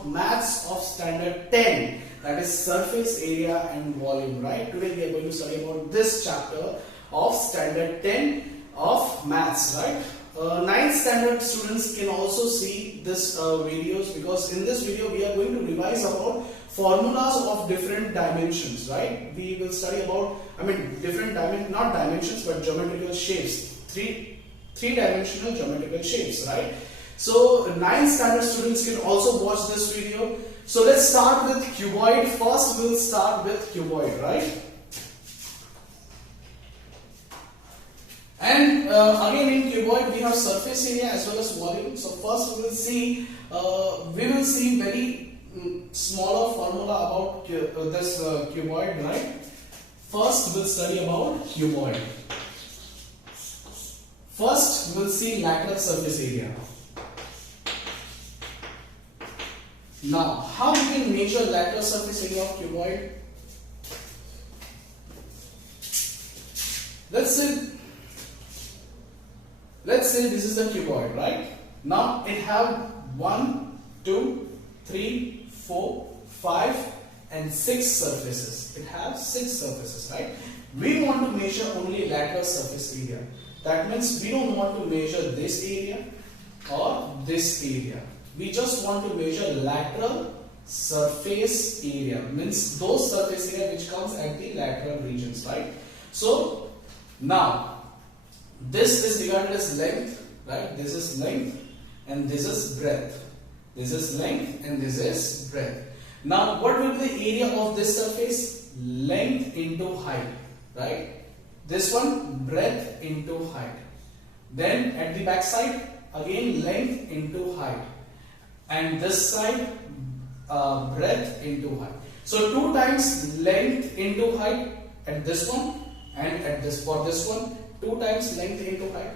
of maths of standard 10, that is surface area and volume, right? Today we are going to study about this chapter of standard 10 of maths, right? 9th standard students can also see this videos, because in this video we are going to revise about formulas of different dimensions, right? We will study about, different not dimensions but geometrical shapes, three-dimensional geometrical shapes, right? So 9th standard students can also watch this video. So let's start with cuboid. First we'll start with cuboid, right? And again in cuboid we have surface area as well as volume. So first we will see very smaller formula about this cuboid, right? First we'll study about cuboid. First we'll see lateral surface area. Now, how we can measure lateral surface area of cuboid? Let's say this is a cuboid, right? Now it have 1, 2, 3, 4, 5 and 6 surfaces. It has 6 surfaces, right? We want to measure only lateral surface area. That means we don't want to measure this area or this area. We just want to measure lateral surface area, means those surface area which comes at the lateral regions, right? So now this is regarded as length, right? This is length and this is breadth. This is length and this is breadth. Now what will be the area of this surface? Length into height, right? This one, breadth into height. Then at the back side, again length into height. And this side, breadth into height. So 2 times length into height at this one, and at this, for this one 2 times length into height,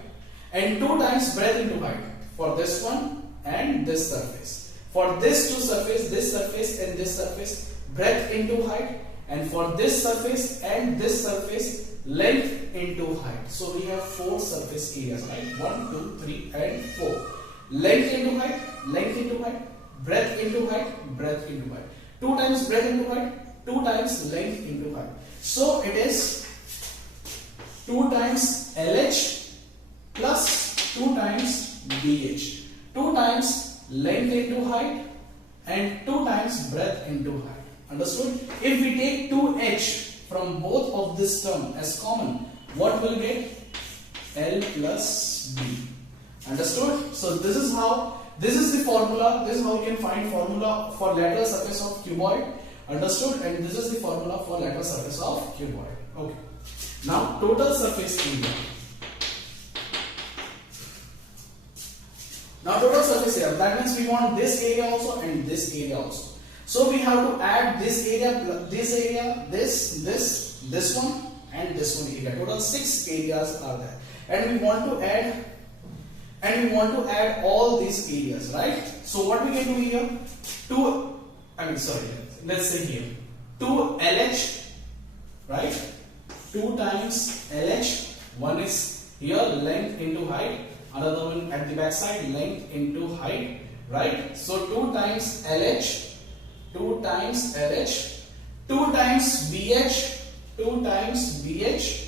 and 2 times breadth into height for this one and this surface. For this 2 surface, this surface and this surface, breadth into height, and for this surface and this surface, length into height. So we have 4 surface areas, right? 1, 2, 3 and 4. Length into height, breadth into height, breadth into height. 2 times breadth into height, 2 times length into height. So it is 2 times LH plus 2 times BH. 2 times length into height and 2 times breadth into height. Understood? If we take 2H from both of this term as common, what will get? L plus B. Understood? So this is the formula. This is how you can find formula for lateral surface of cuboid. Understood? And this is the formula for lateral surface of cuboid. Okay. Now total surface area. Now total surface area, that means we want this area also and this area also. So we have to add this area, this one and this one area. Total 6 areas are there, and we want to add all these areas, right? So what we can do here? Let's say here 2 LH, right? 2 times LH. One is here length into height, another one at the back side length into height, right? So 2 times LH, 2 times LH, 2 times BH, 2 times BH.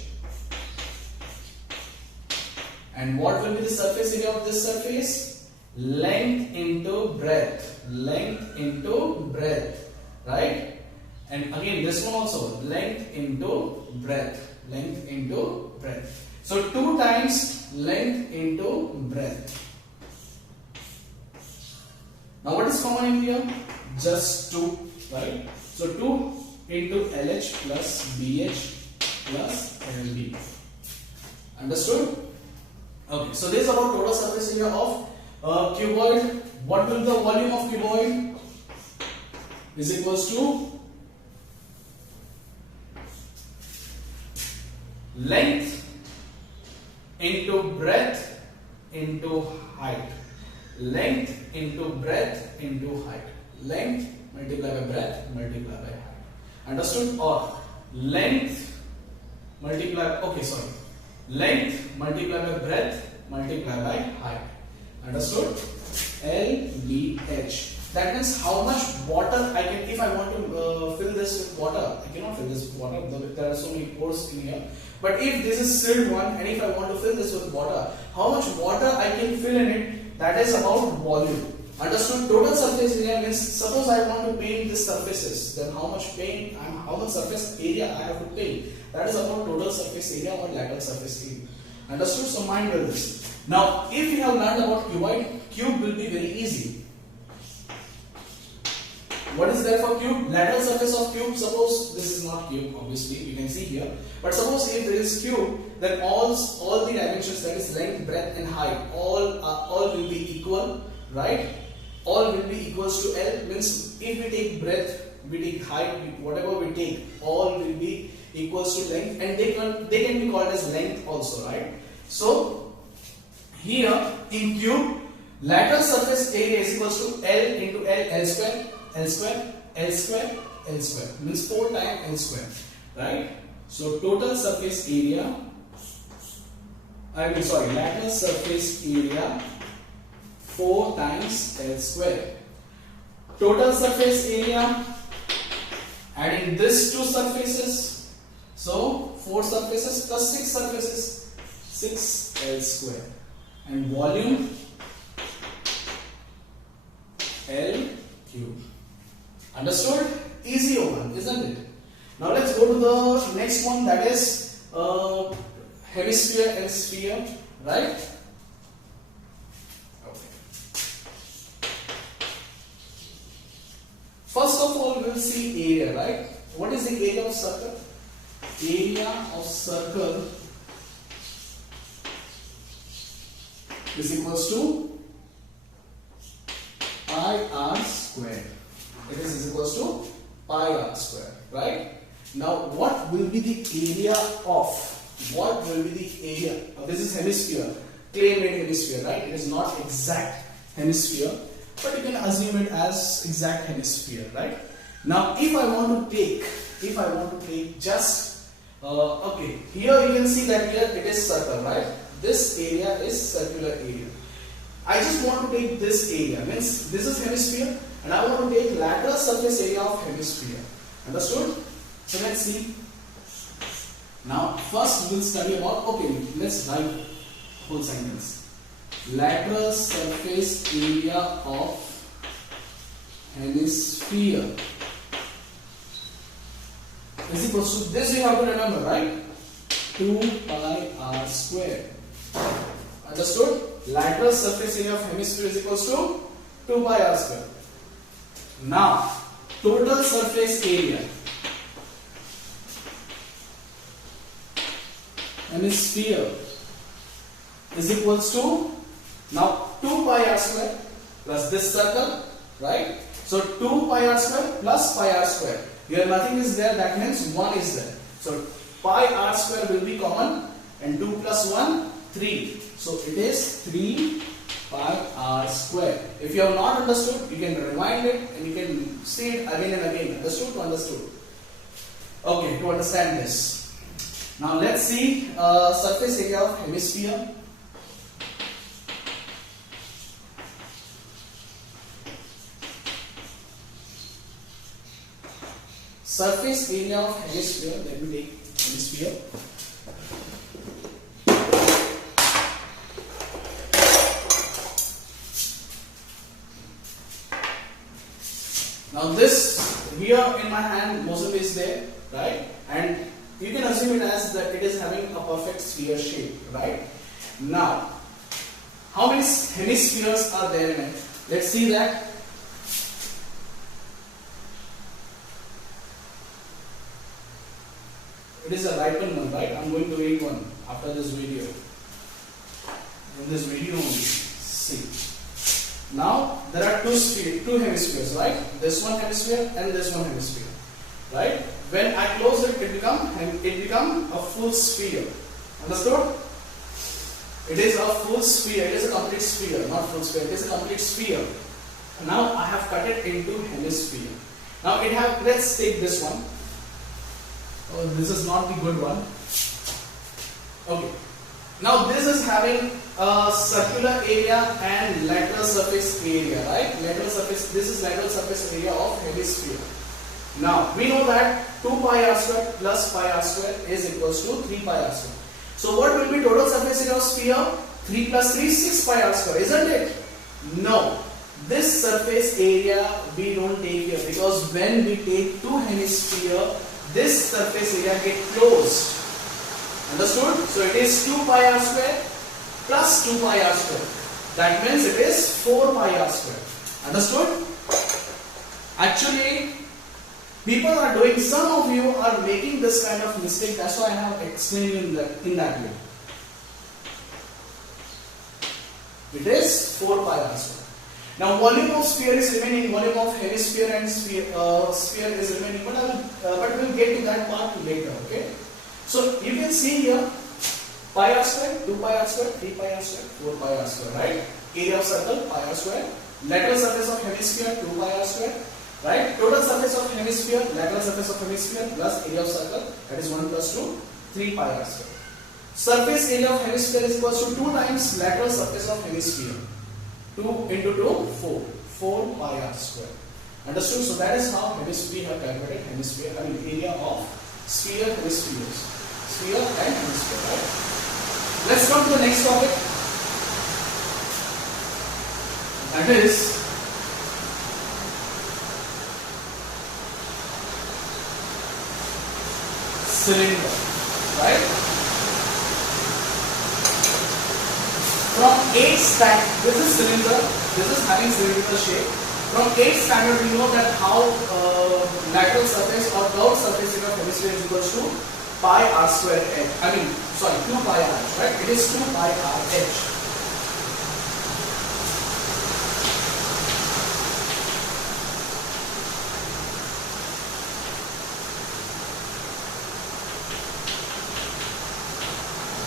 And what will be the surface area of this surface? Length into breadth, right? And again this one also, length into breadth. So 2 times length into breadth. Now what is common in here? Just 2, right? So 2 into LH plus BH plus LB. Understood? Okay, so this is about total surface area of cuboid. What will the volume of cuboid? Is equals to length into breadth into height. Length into breadth into height. Length multiplied by breadth multiplied by height. Understood? Or length multiplied, length multiplied by breadth multiplied by height. Understood? LBH. That means how much water I can, if I want to fill this with water, I cannot fill this with water. There are so many pores in here. But if this is sealed one, and if I want to fill this with water, how much water I can fill in it, that is about volume. Understood? Total surface area means, suppose I want to paint this surfaces, then how much paint and how much surface area I have to paint. That is about total surface area or lateral surface area. Understood? So mind well this. Now, if you have learned about cuboid, cube will be very easy. What is there for cube? Lateral surface of cube. Suppose this is not cube, obviously you can see here. But suppose if there is cube, then all the dimensions, that is length, breadth, and height, all will be equal, right? All will be equals to L. Means if we take breadth, we take height, whatever we take, all will be equals to length, and they can be called as length also, right? So here in cube, lateral surface area is equals to L into L square. L square, L square, L square, means 4 times L square, right? So total surface area, lateral surface area 4 times L square. Total surface area, adding this 2 surfaces, so 4 surfaces plus 6 surfaces, 6 L square, and volume L cube. Understood? Easy one, isn't it? Now let's go to the next one, that is hemisphere and sphere, right? Okay. First of all, we'll see area, right? What is the area of circle? Area of circle is equals to pi r square. It is equals to pi r square, right? Now, what will be the area of? What will be the area? Now, this is hemisphere, clay-made hemisphere, right? It is not exact hemisphere, but you can assume it as exact hemisphere, right? Now, if I want to take just, okay, here you can see that here it is circle, right? This area is circular area. I just want to take this area, means this is hemisphere, and I want to take lateral surface area of hemisphere. Understood? So let's see. Now first we'll study about, okay, let's write whole sentence. Lateral surface area of hemisphere is equals to, this you have to remember, right? 2 pi r square. Understood? Lateral surface area of hemisphere is equals to 2 pi r square. Now, total surface area hemisphere is equals to, now 2 pi r square plus this circle, right? So 2 pi r square plus pi r square. Here nothing is there, that means 1 is there. So pi r square will be common, and 2 plus 1, 3. So it is 3 pi r square. If you have not understood, you can rewind it and you can see it again and again. Understood to understood? Okay, to understand this. Now let's see surface area of hemisphere. Surface area of hemisphere, let me take hemisphere. Now this, here in my hand, Mozambique is there, right? And you can assume it as that it is having a perfect sphere shape, right? Now, how many hemispheres are there in it? Let's see that. It is a ripened one, right? I'm going to eat one after this video. In this video only. See. Now there are two hemispheres, right? This one hemisphere and this one hemisphere, right? When I close it, it become a full sphere. Understood? It is a full sphere. It is a complete sphere, not full sphere. It is a complete sphere. Now I have cut it into hemisphere. Now it have. Let's take this one. Oh, this is not the good one. Okay. Now this is having circular area and lateral surface area, right? Lateral surface, this is lateral surface area of hemisphere. Now, we know that 2 pi r square plus pi r square is equals to 3 pi r square. So, what will be total surface area of sphere? 3 plus 3 is 6 pi r square, isn't it? No. This surface area we don't take here, because when we take two hemisphere, this surface area get closed. Understood? So, it is 2 pi r square plus 2 pi r square. That means it is 4 pi r square. Understood? Actually, people are doing, some of you are making this kind of mistake. That's why I have explained in that way. It is 4 pi r square. Now, volume of sphere is remaining, volume of hemisphere and sphere is remaining, but we'll get to that part later. Okay. So you can see here, pi r square, 2 pi r square, 3 pi r square, 4 pi r square, right? Area of circle, pi r square. Lateral surface of hemisphere, 2 pi r square, right? Total surface of hemisphere, lateral surface of hemisphere plus area of circle, that is 1 plus 2, 3 pi r square. Surface area of hemisphere is equals to 2 times lateral surface of hemisphere. 2 into 2, 4 pi r square. Understood? So that is how we have calculated hemisphere, area of sphere, hemispheres. Sphere and hemisphere, right? Let's come to the next topic. That is cylinder, right? From 8 stack, this is cylinder, this is having cylindrical shape. From 8 standard, we know that how lateral surface or curved surface area of hemisphere is equals to pi r square h. 2 pi r h, right? It is 2 pi r h.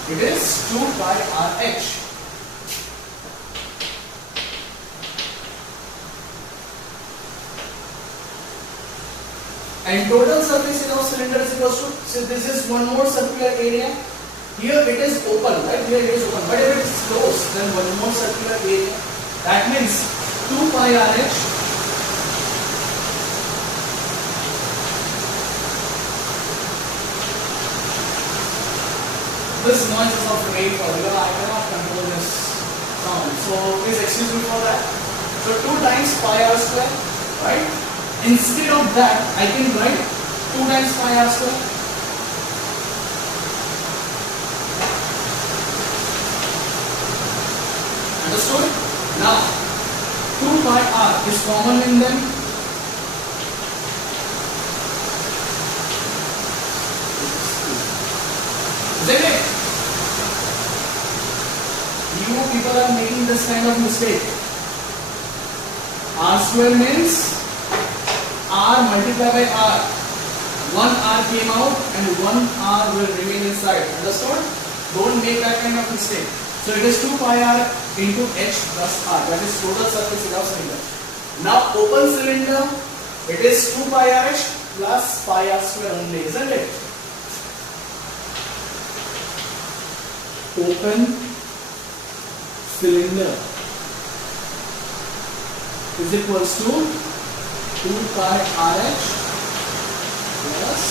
It is 2 pi r h. And total surface area of cylinder is equals to, so this is one more circular area. Here it is open, right? Here it is open. But if it is closed, then one more circular area. That means 2 pi r h this noise is of great for because I cannot control this sound. So please excuse me for that. So 2 times pi r square, right? Instead of that, I can write 2 times pi r square. Understood? Now, 2 pi r is common in them. Isn't it? You people are making this kind of mistake. R square means R multiplied by R. 1 R came out and 1 R will remain inside. Understood? Don't make that kind of mistake. So it is 2 pi R into H plus R. That is total surface area of cylinder. Now open cylinder, it is 2 pi R H plus pi R square only, isn't it? Open cylinder is equals to 2 pi RH plus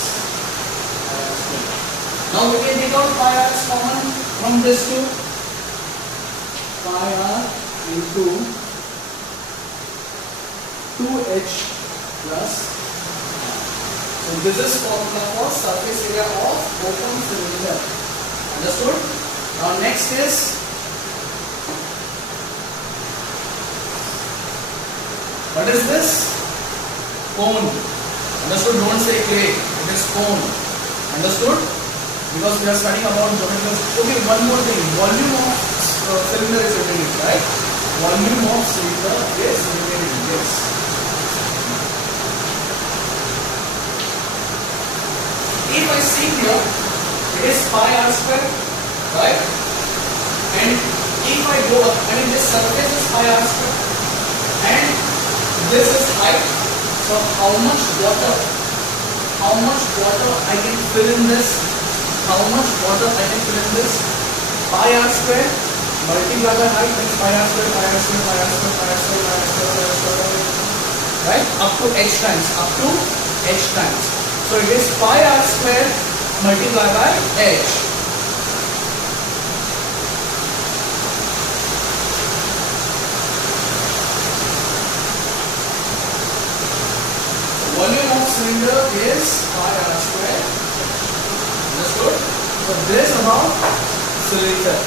pi r square. Now we can take out pi r common from this two. Pi r into 2h plus r. So this is formula for surface area of open cylinder. Understood? Now next is what is this? Cone. Understood? Don't say clay. It is cone. Understood? Because we are studying about geometry. Okay, one more thing. Volume of cylinder is remaining, right? Volume of cylinder is remaining. Yes. If I see here, it is pi r square, right? And if I go up, this surface is pi r square, and this is height. So how much water I can fill in this? How much water I can fill in this? Pi r square multiply by height, that's pi r square, pi r square, pi r square, pi r square, pi r square, pi r square, right? Up to h times, up to h times. So it is pi r square multiplied by h. Volume of cylinder is pi r square. Understood? So this about cylinder.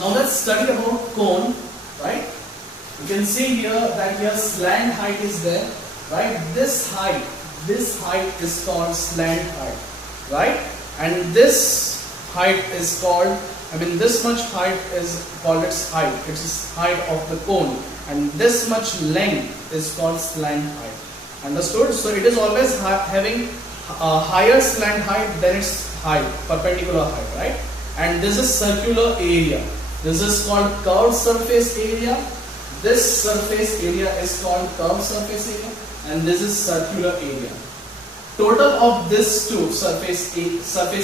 Now let's study about cone, right? You can see here that your slant height is there, right? This height is called slant height, right? And this height is called, this much height is called its height. It is height of the cone, and this much length is called slant height. Understood? So it is always having a higher slant height than its height, perpendicular height, right? And this is circular area. This is called curved surface area. This surface area is called curved surface area, and this is circular area. Total of this two surface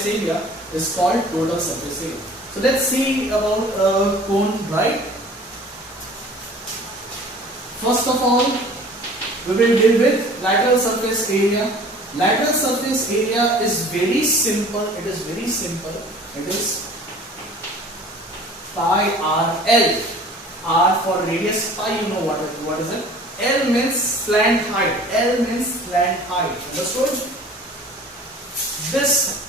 area is called total surface area. So let's see about cone, right? First of all, we will deal with lateral surface area. Lateral surface area is very simple. It is very simple. It is pi RL. R for radius, pi, you know what is it? L means slant height. L means slant height. Understood?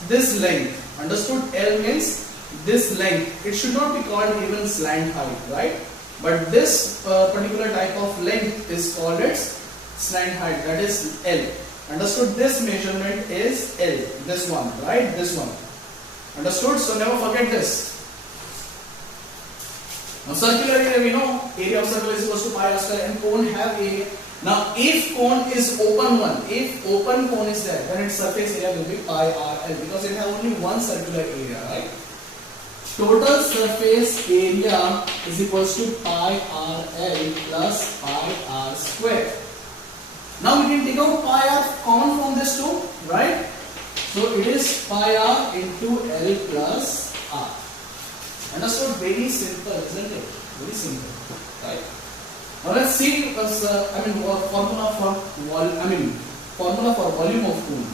This length. Understood? L means this length. It should not be called even slant height, right? But this particular type of length is called its slant height. That is L. Understood? This measurement is L. This one, right? This one. Understood? So never forget this. Now circular area, we know area of circle is equal to pi r square, and cone have area. Now if cone is open one, if open cone is there, then its surface area will be pi RL, because it has only one circular area, right? Total surface area is equal to pi RL plus pi r square. Now we can take out pi r common from this two, right? So it is pi r into L plus r. Understood? Very simple, isn't it? Very simple, right? Now let's see formula for volume of cone.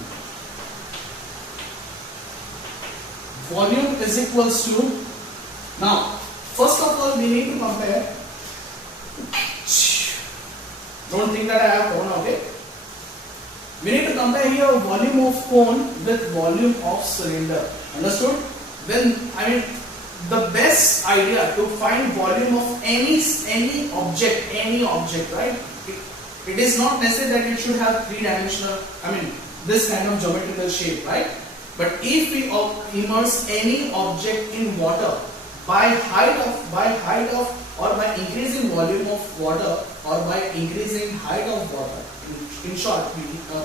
Volume is equals to, now first of all we need to compare. Don't think that I have cone, okay? We need to compare here volume of cone with volume of cylinder. Understood? Then the best idea to find volume of any object, right? It is not necessary that it should have three-dimensional, this kind of geometrical shape, right? But if we immerse any object in water by height of or by increasing volume of water or by increasing height of water, in short,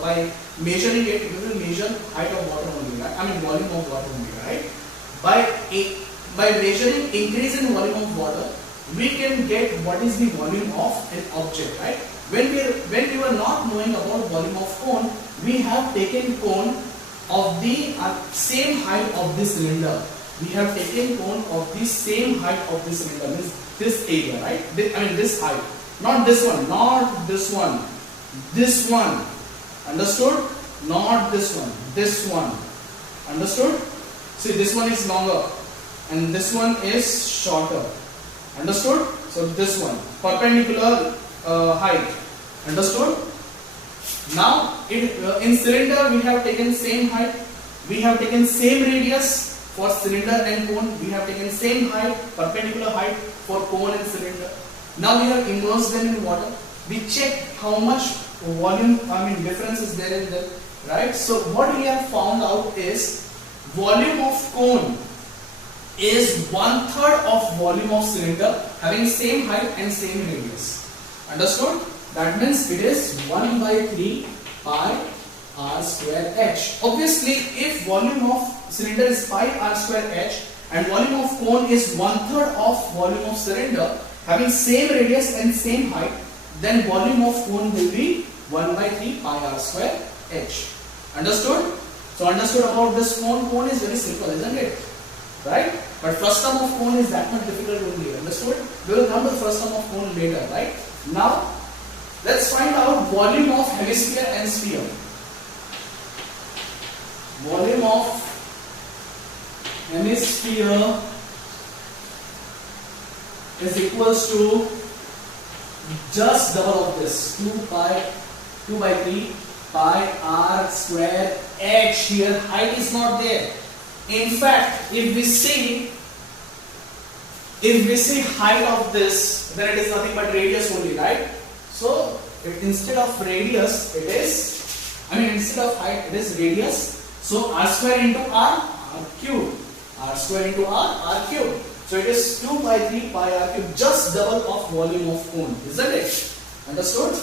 by measuring it, we will measure height of water only, right? Volume of water only, right? By measuring increase in volume of water, we can get what is the volume of an object, right? When we were not knowing about volume of cone, we have taken cone of the same height of this cylinder. We have taken cone of the same height of this cylinder, means this area, right? This height, not this one, not this one, this one. Understood? Not this one, this one. Understood? See, this one is longer and this one is shorter. Understood? So this one, perpendicular height. Understood? Now in cylinder we have taken same height, we have taken same radius for cylinder and cone, we have taken same height, perpendicular height for cone and cylinder. Now we have immersed them in water. We check how much volume, difference is there in them, right? So what we have found out is volume of cone is 1/3 of volume of cylinder having same height and same radius. Understood? That means it is 1/3 pi r square h. Obviously, if volume of cylinder is pi r square h and volume of cone is 1/3 of volume of cylinder having same radius and same height, then volume of cone will be 1/3 pi r square h. Understood? So understood about this cone? Cone is very simple, isn't it? right? But first term of cone is that much difficult only. Understood? We will come to the first term of cone later, right? Now let's find out volume of hemisphere and sphere. Volume of hemisphere is equals to just double of this 2 by 3 pi r square h. Here height is not there. In fact, if we see height of this, then it is nothing but radius only, right? So instead of radius, instead of height, it is radius. So r square into r cube. R square into r cube. So it is 2 by 3 pi r cube, just double of volume of cone, isn't it? Understood?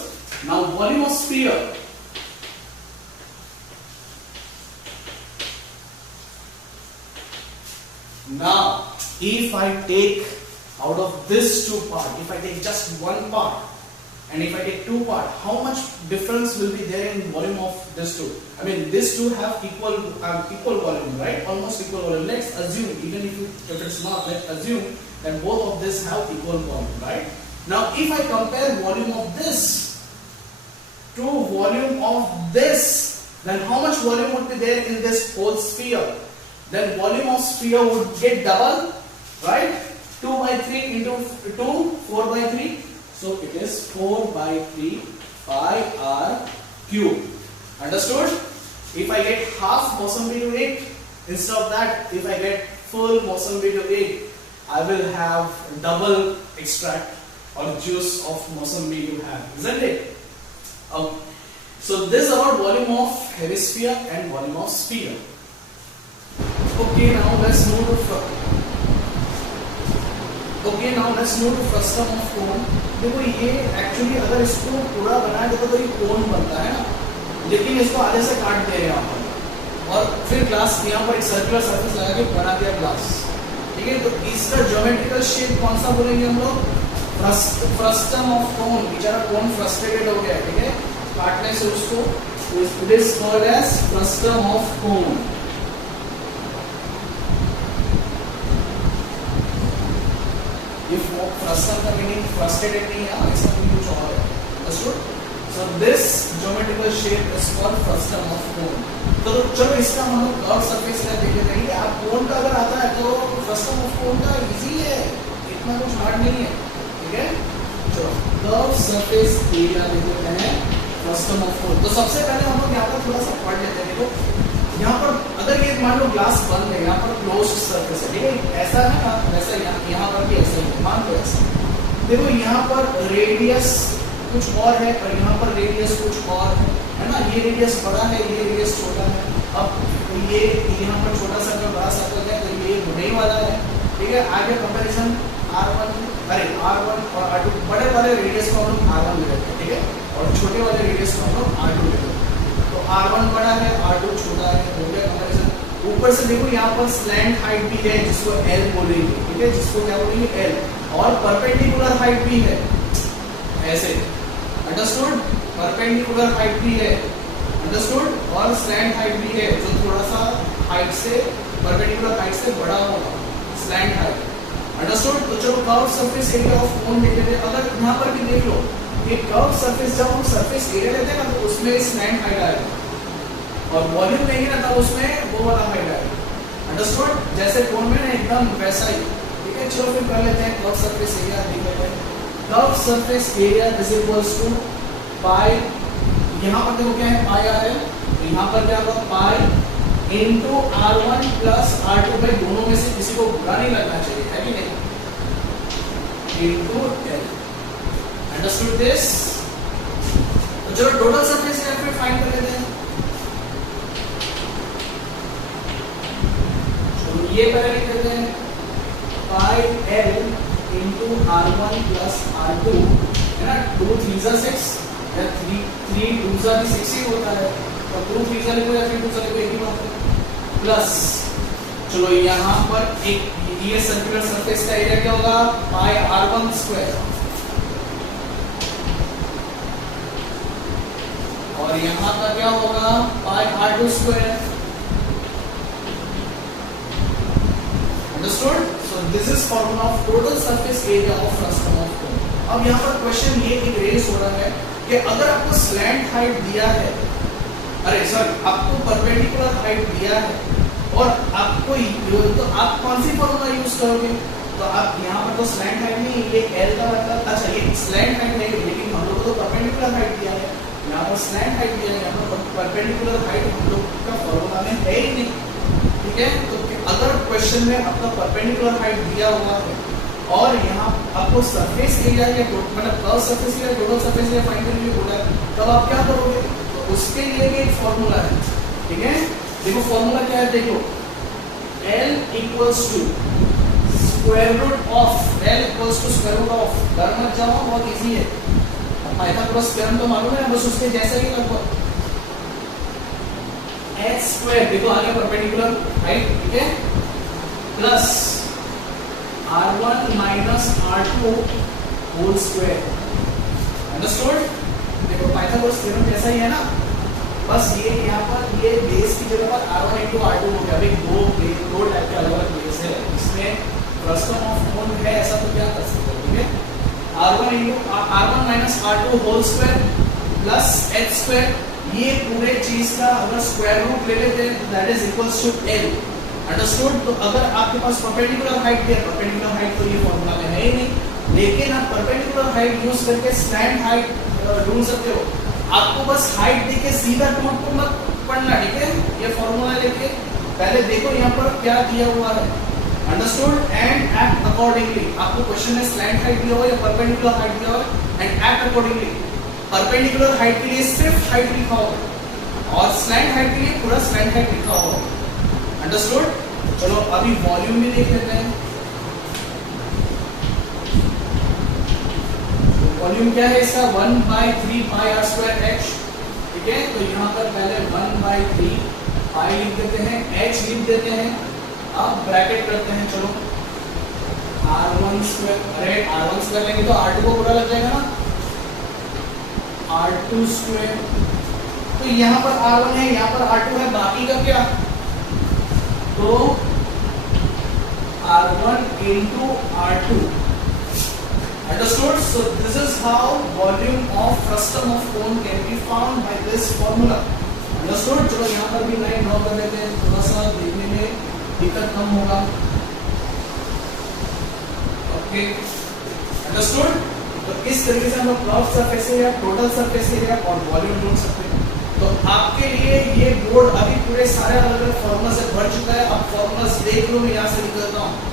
Now volume of sphere. Now if I take out of this two part, if I take just one part and if I take two part, how much difference will be there in volume of this two? I mean, these two have equal volume, right? Almost equal volume. Let's assume, even if it's not, let's assume that both of this have equal volume, right? Now if I compare volume of this to volume of this, then how much volume would be there in this whole sphere? Then volume of sphere would get double, right? 2 by 3 into 2, 4 by 3. So it is 4 by 3 pi r cube. Understood? If I get half Mosambik egg, instead of that, if I get full Mosambik egg, I will have double extract or juice of Mosambik you have, isn't it? Okay. So this is about volume of hemisphere and volume of sphere. Okay, now let's move to first term of cone. देखो ये actually अगर इसको पूरा बनाए तो ये कोन बनता है ना, लेकिन इसको आधे से काट दे रहे हैं यहाँ पर और फिर ग्लास यहाँ पर एक सर्कुलर सरफेस लगा के बना दिया ग्लास, ठीक है? तो इसका ज्योमेट्रिकल शेप कौन सा बोलेंगे हम लोग? फ्रस्टम ऑफ कोन. बेचारा कोन फ्रस्ट्रेटेड हो गया, ठीक है, काटने से उसको. It is called as frustum of cone. Frustum का मीनिंग फ्रस्ट्रेटेड नहीं है, इसका मीनिंग कुछ और है. Understood? So this geometrical shape is called frustum of cone. तो चलो इसका हम लोग कर्व सरफेस का देख लेते हैं. आप कोन का अगर आता है तो फ्रस्टम ऑफ कोन का इजी है, इतना कुछ हार्ड नहीं है, ठीक है? चलो कर्व सरफेस एरिया देख लेते हैं फ्रस्टम ऑफ कोन. तो सबसे पहले हम लोग यहाँ पर थोड़ा सा पढ़ लेते हैं. देखो यहाँ पर अगर ये मान लो ग्लास बंद है, यहाँ पर क्लोज्ड सरफेस है, ठीक है? ऐसा है ना, वैसा यहाँ पर भी ऐसा ही मान लो ऐसा. देखो यहाँ पर रेडियस कुछ और है और यहाँ पर रेडियस कुछ और है ना. ये रेडियस बड़ा है, ये रेडियस छोटा है. अब ये यहाँ पर छोटा सर्कल बड़ा सर्कल है, तो ये होने वाला है, ठीक है? आगे कंपैरिजन R1 और R2, बड़े वाले रेडियस को हम लोग R1 ले लेते हैं, ठीक है? और छोटे वाले रेडियस को हम लोग R2 ले लेते हैं. तो R1 बड़ा है, R2 छोटा है, हो गया कंपैरिजन. ऊपर से देखो यहाँ पर स्लैंट हाइट भी है जिसको L बोलेंगे, ठीक है? जिसको क्या बोलेंगे? L. और परपेंडिकुलर हाइट भी है ऐसे. अंडरस्टूड? परपेंडिकुलर हाइट भी है, अंडरस्टूड? और स्लैंट हाइट भी है जो थोड़ा सा हाइट से परपेंडिकुलर हाइट से बड़ा होगा, स्लैंट हाइट. अंडरस्टूड? तो चलो curve surface area of cone देख लेते हैं. अगर यहाँ पर भी देख लो ये कर्व सरफेस, जब हम सरफेस एरिया लेते हैं ना तो उसमें स्लैंट हाइट आएगा और वॉल्यूम लेंगे ना तब उसमें वो वाला हाइट आएगा. अंडरस्टूड? जैसे कोन में ना एकदम वैसा ही, ठीक है? चलो फिर कर लेते हैं कर्व सरफेस एरिया देख लेते हैं. Curve surface area is equals to pi, यहाँ पर देखो क्या है, पाई आर है, तो यहाँ पर क्या होगा? पाई इनटू R1 प्लस R2. भाई दोनों में से किसी को बुरा नहीं लगना चाहिए, है कि नहीं? Into L. Understood this? तो चलो टोटल सरफेस एरिया फिर फाइंड कर लेते हैं. चलो ये पहले लिख देते हैं, पाई L into R1 plus R2, है ना? 2 3 6 या 3 2 भी 6 ही होता है, तो 2 3 लिखो या 3 2 लिखो, एक ही बात है. प्लस चलो यहाँ पर एक ये सर्कुलर सरफेस का एरिया क्या होगा? पाई R1 स्क्वायर. और यहाँ का क्या होगा? पाई R2 square. Understood? So this is formula of total surface area of frustum of कोन। अब यहाँ पर क्वेश्चन ये एक रेज हो रहा है कि अगर आपको स्लैंट हाइट दिया है, अरे सॉरी, आपको परपेंडिकुलर हाइट दिया है और आपको तो आप कौन सी फॉर्मूला यूज करोगे? तो आप यहाँ पर तो स्लैंट हाइट नहीं, ये एल का मतलब, अच्छा ये स्लैंट हाइट नहीं, लेकिन हम लोग को तो परपेंडिकुलर हाइट दिया है, यहाँ पर स्लैंट हाइट दिया है, यहाँ पर परपेंडिकुलर हाइट हम लोग का फॉर्मूला में है ही नहीं, ठीक है? तो अगर क्वेश्चन में आपका परपेंडिकुलर हाइट दिया हुआ है और यहाँ आपको सरफेस एरिया या मतलब curve surface area, total surface area find करने के लिए बोला है, तब आप क्या करोगे? तो उसके लिए भी एक फॉर्मूला है, ठीक है? देखो फॉर्मूला क्या है, देखो L equals to square root of, L equals to square root of, डर मत जाओ, बहुत इजी है, पाइथागोरस थ्योरम तो मालूम है, बस उसके जैसा ही लगभग h स्क्वायर, देखो आ गया परपेंडिकुलर हाइट, ठीक है, plus r1 minus r2 whole square, understood? देखो पाइथागोरस थ्योरम जैसा ही है ना, बस ये यहाँ पर ये बेस की जगह पर r1 into r2 हो गया। अभी दो टाइप के अलग अलग बेस है, इसमें फ्रस्टम ऑफ कोन है, ऐसा तो क्या कर सकते हैं, ठीक है? r1 minus r2 whole square plus h square, ये पूरे चीज का अगर स्क्वायर रूट ले लेते हैं that is equals to l, understood? तो अगर आपके पास परपेंडिकुलर हाइट है, परपेंडिकुलर हाइट तो ये फॉर्मूला में है ही नहीं, लेकिन आप परपेंडिकुलर हाइट यूज करके स्लैंट हाइट ढूंढ सकते हो। आपको बस हाइट देके सीधा नोट को मत पढ़ना, ठीक है? ये फॉर्मूला लेके पहले देखो यहाँ पर क्या दिया हुआ है, अंडरस्टूड? And act accordingly. आपको क्वेश्चन में स्लैंट हाइट दिया हुआ या परपेंडिकुलर हाइट दिया हुआ and act accordingly. Perpendicular height के लिए सिर्फ हाइट लिखा होगा और स्लैंट हाइट के लिए पूरा स्लैंट हाइट लिखा होगा, अंडरस्टूड? चलो अभी वॉल्यूम भी देख लेते हैं। वॉल्यूम क्या है इसका? 1/3 पाई r स्क्वायर h, ठीक है? तो यहाँ पर पहले 1/3 पाई लिख देते हैं, h लिख देते हैं, अब ब्रैकेट करते हैं, चलो r1 स्क्वायर, अरे r1 स्क्वायर लेंगे तो r2 को पूरा लग जाएगा ना, r2 स्क्वायर, तो यहाँ पर r1 है, यहाँ पर r2 है, बाकी का क्या? तो r1 into r2, understood? So this is how volume of frustum of cone can be found by this formula, understood? चलो यहाँ पर भी लाइन ड्रॉ कर देते हैं, थोड़ा सा देखने में दिक्कत कम होगा, ओके, understood? तो इस तरीके से हम लोग curve surface area, total surface area और वॉल्यूम ढूंढ सकते हैं। तो आपके लिए ये बोर्ड अभी पूरे सारे अलग अलग फॉर्मूला से भर चुका है, अब फॉर्मूलास देख लो, मैं यहाँ से निकलता हूँ।